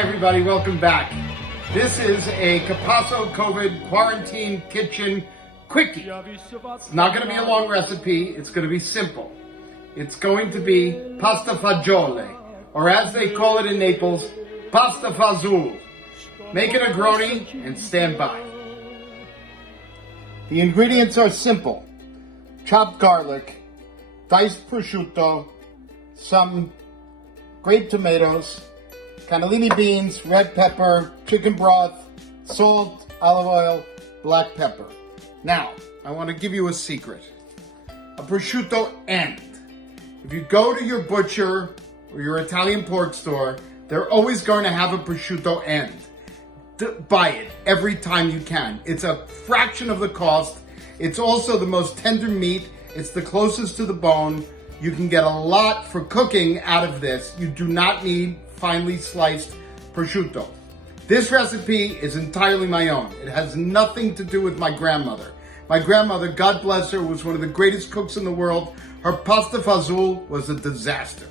Hi everybody, welcome back. This is a Capasso COVID quarantine kitchen quickie. It's not going to be a long recipe, it's going to be simple. It's going to be Pasta Fazool, or as they call it in Naples, Pasta Fazool. Make it a groni and stand by. The ingredients are simple. Chopped garlic, diced prosciutto, some grape tomatoes, cannellini beans, red pepper, chicken broth, salt, olive oil, black pepper. Now, I want to give you a secret. A prosciutto end. If you go to your butcher or your Italian pork store, they're always going to have a prosciutto end. Buy it every time you can. It's a fraction of the cost. It's also the most tender meat. It's the closest to the bone. You can get a lot for cooking out of this. You do not need finely sliced prosciutto. This recipe is entirely my own. It has nothing to do with my grandmother. My grandmother, God bless her, was one of the greatest cooks in the world. Her pasta fazool was a disaster.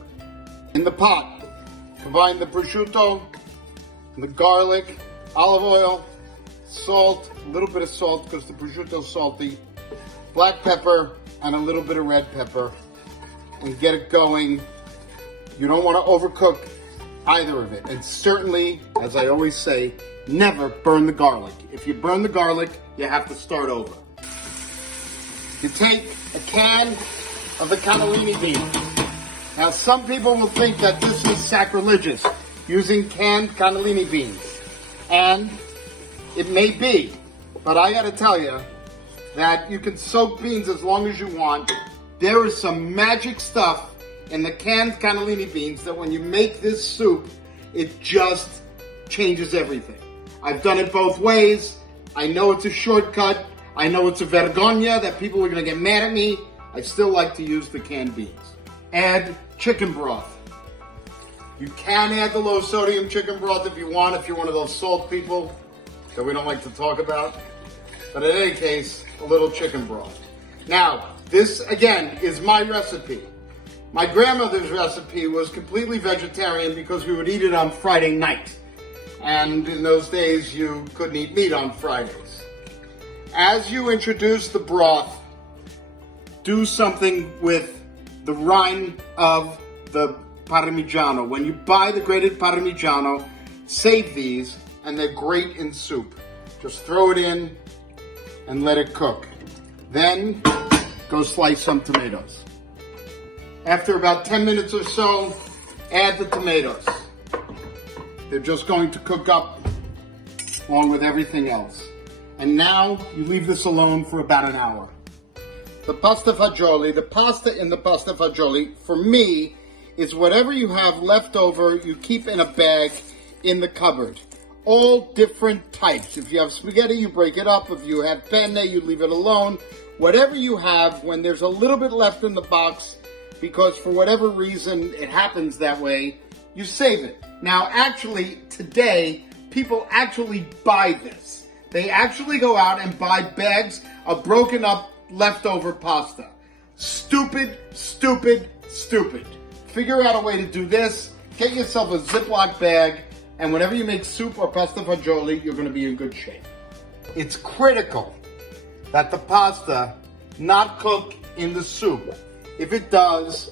In the pot, combine the prosciutto, the garlic, olive oil, salt, a little bit of salt because the prosciutto is salty, black pepper, and a little bit of red pepper, and get it going. You don't want to overcook either of it. And certainly, as I always say, never burn the garlic. If you burn the garlic, you have to start over. You take a can of the cannellini beans. Now, some people will think that this is sacrilegious, using canned cannellini beans. And it may be, but I gotta tell you that you can soak beans as long as you want. There is some magic stuff in the canned cannellini beans that when you make this soup, it just changes everything. I've done it both ways. I know it's a shortcut. I know it's a vergogna that people are gonna get mad at me. I still like to use the canned beans. Add chicken broth. You can add the low sodium chicken broth if you want, if you're one of those salt people that we don't like to talk about. But in any case, a little chicken broth. Now, this again is my recipe. My grandmother's recipe was completely vegetarian because we would eat it on Friday night. And in those days, you couldn't eat meat on Fridays. As you introduce the broth, do something with the rind of the Parmigiano. When you buy the grated Parmigiano, save these, and they're great in soup. Just throw it in and let it cook. Then, go slice some tomatoes. After about 10 minutes or so, add the tomatoes. They're just going to cook up along with everything else. And now, you leave this alone for about an hour. The pasta fagioli, the pasta in the pasta fagioli, for me, is whatever you have left over, you keep in a bag in the cupboard. All different types. If you have spaghetti, you break it up. If you have penne, you leave it alone. Whatever you have, when there's a little bit left in the box, because for whatever reason it happens that way, you save it. Now, actually, today, people actually buy this. They actually go out and buy bags of broken up leftover pasta. Stupid, stupid, stupid. Figure out a way to do this. Get yourself a Ziploc bag, and whenever you make soup or pasta fagioli, you're going to be in good shape. It's critical that the pasta not cook in the soup. If it does,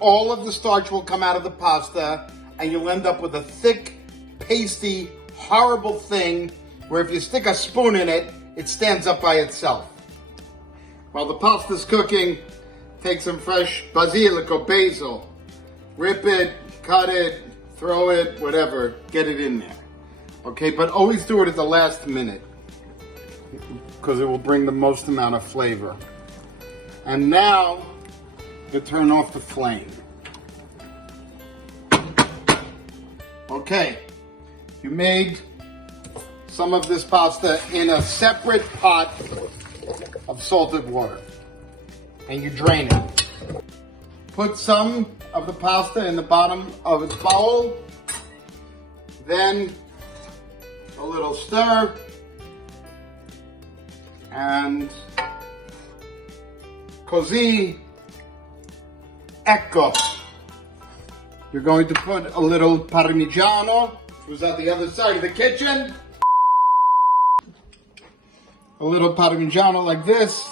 all of the starch will come out of the pasta, and you'll end up with a thick, pasty, horrible thing where if you stick a spoon in it, it stands up by itself. While the pasta's cooking, take some fresh basilico, basil, rip it, cut it, throw it, whatever, get it in there. Okay, but always do it at the last minute because it will bring the most amount of flavor. And now, you turn off the flame. Okay, you made some of this pasta in a separate pot of salted water, and you drain it. Put some of the pasta in the bottom of its bowl, then a little stir, and così, ecco. You're going to put a little Parmigiano who's on the other side of the kitchen. A little parmigiano like this.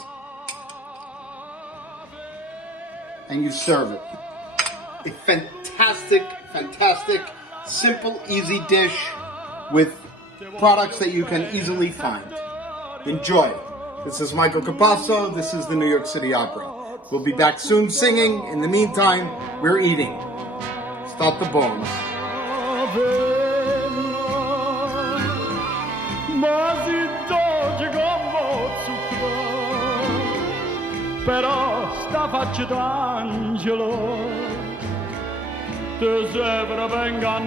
And you serve it. A fantastic, fantastic, simple, easy dish with products that you can easily find. Enjoy. This is Michael Capasso. This is the New York City Opera. We'll be back soon singing. In the meantime, we're eating. Start the bones. Però sta faccia d'angelo, te sempre venga a